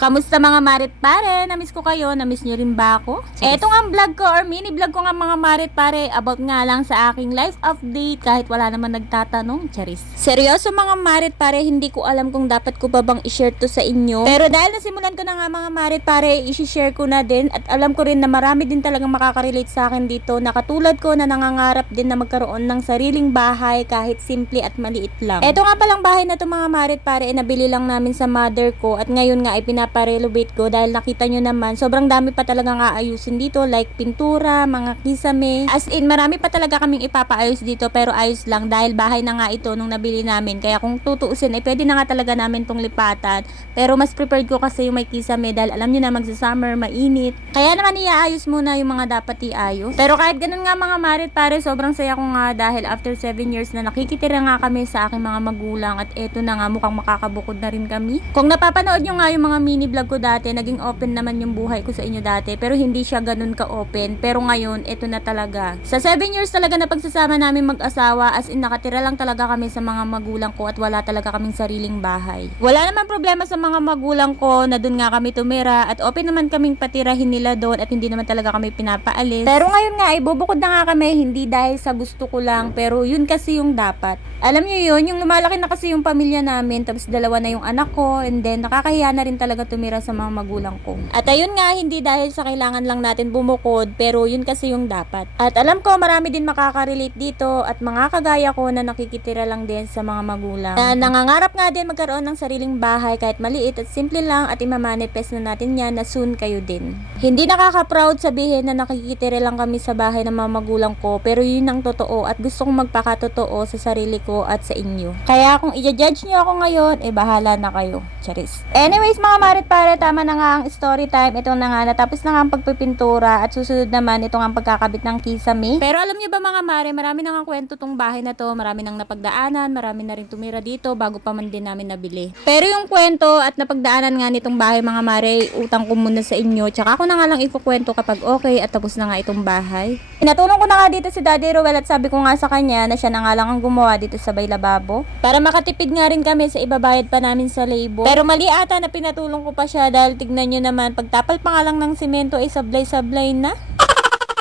Kamusta mga marit pare? Namiss ko kayo, namiss nyo rin ba ako? Eto nga ang vlog ko or mini vlog ko nga mga marit pare, about nga lang sa aking life update kahit wala naman nagtatanong, charis. Seryoso mga marit pare, hindi ko alam kung dapat ko pa bang i-share to sa inyo. Pero dahil nasimulan ko na nga mga marit pare, i-share ko na din at alam ko rin na marami din talagang makaka-relate sa akin dito na katulad ko na nangangarap din na magkaroon ng sariling bahay kahit simple at maliit lang. Eto nga palang bahay na to mga marit pare, nabili lang namin sa mother ko at ngayon nga ay pinaparelocate ko dahil nakita nyo naman sobrang dami pa talagang aayusin dito like pintura, mga kisame, as in marami pa talaga kaming ipapaayos dito pero ayos lang dahil bahay na nga ito nung nabili namin, kaya kung tutuusin ay pwede na nga talaga namin tong lipatan pero mas prepared ko kasi yung may kisame dahil alam nyo na magsa-summer, mainit, kaya naman iaayos muna yung mga dapat iayos. Pero kahit ganun nga mga marit pare, sobrang saya ko nga dahil after 7 years na nakikitira nga kami sa aking mga magulang at eto na nga mukhang makakabukod na rin kami. Kung napapanood nyo nga yung mga mini vlog ko dati, naging open naman yung buhay ko sa inyo dati pero hindi siya ganun ka-open. Pero ngayon, eto na talaga. Sa 7 years talaga na pagsasama namin mag-asawa, as in nakatira lang talaga kami sa mga magulang ko at wala talaga kaming sariling bahay. Wala naman problema sa mga magulang ko na dun nga kami tumira at open naman kaming patirahin nila doon at hindi naman talaga kami pinapaalis. Pero ngayon nga ay bubukod na nga kami, hindi dahil sa gusto ko lang pero yun kasi yung dapat. Alam niyo yun, yung lumalaki na kasi yung pamilya namin tapos dalawa na yung anak ko and then nakakahiya na rin talaga tumira sa mga magulang ko. At ayun nga, hindi dahil sa kailangan lang natin bumukod pero yun kasi yung dapat. At alam ko marami din makaka-relate dito at mga kagaya ko na nakikitira lang din sa mga magulang. Na nangangarap nga din magkaroon ng sariling bahay kahit maliit at simple lang at imamanifest na natin yan na soon kayo din. Hindi nakaka-proud sabihin na nakikitira lang kami sa bahay ng mga magulang ko pero yun ang totoo at gusto kong magpakatotoo sa sarili ko at sa inyo. Kaya kung i-judge nyo ako ngayon, bahala na kayo. Charis. Anyways mga marit pare, tama na nga ang story time. Ito na nga, natapos na nga ang pagpipintura at susunod naman ito nga ang pagkakabit ng kisame. Pero alam nyo ba mga mare, marami na nga kwento tong bahay na to, marami nang napagdaanan, marami na rin tumira dito bago pa man din namin nabili. Pero yung kwento at napagdaanan nga nitong bahay mga mare, utang ko muna sa inyo, tsaka ako na nga lang ikukwento kapag okay at tapos na nga itong bahay. Pinatulong ko na nga dito si Daddy Ruel at sabi ko nga sa kanya na siya na nga lang ang gumawa dito sa Bay Lababo para makatipid nga rin kami sa ibabayad pa namin sa labor. Pero mali ata na pinatulong ko pa siya dahil tignan nyo naman, pagtapal pa nga lang ng simento ay sablay-sablay na.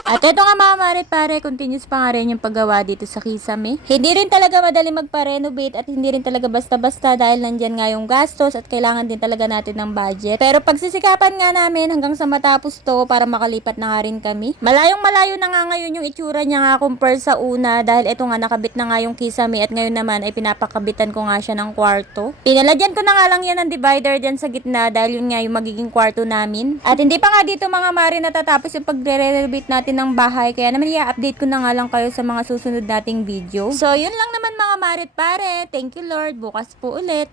At ito nga mga marit pare, continuous pa nga rin yung paggawa dito sa kisame. Hindi rin talaga madali magpa-renovate at hindi rin talaga basta-basta dahil nandyan nga yung gastos at kailangan din talaga natin ng budget. Pero pagsisikapan nga namin hanggang sa matapos to para makalipat na nga rin kami. Malayong malayo na nga ngayon yung itsura niya nga compare sa una dahil ito nga nakabit na nga yung kisame at ngayon naman ay pinapakabitan ko nga siya ng kwarto. Pinalagyan ko na nga lang yan ng divider dyan sa gitna dahil yun nga yung magiging kwarto namin. At hindi pa nga dito mga mari natatapos yung pagre-renovate natin ng bahay, kaya naman i-update ko na nga lang kayo sa mga susunod nating video. So yun lang naman mga marit pare, thank you Lord, bukas po ulit.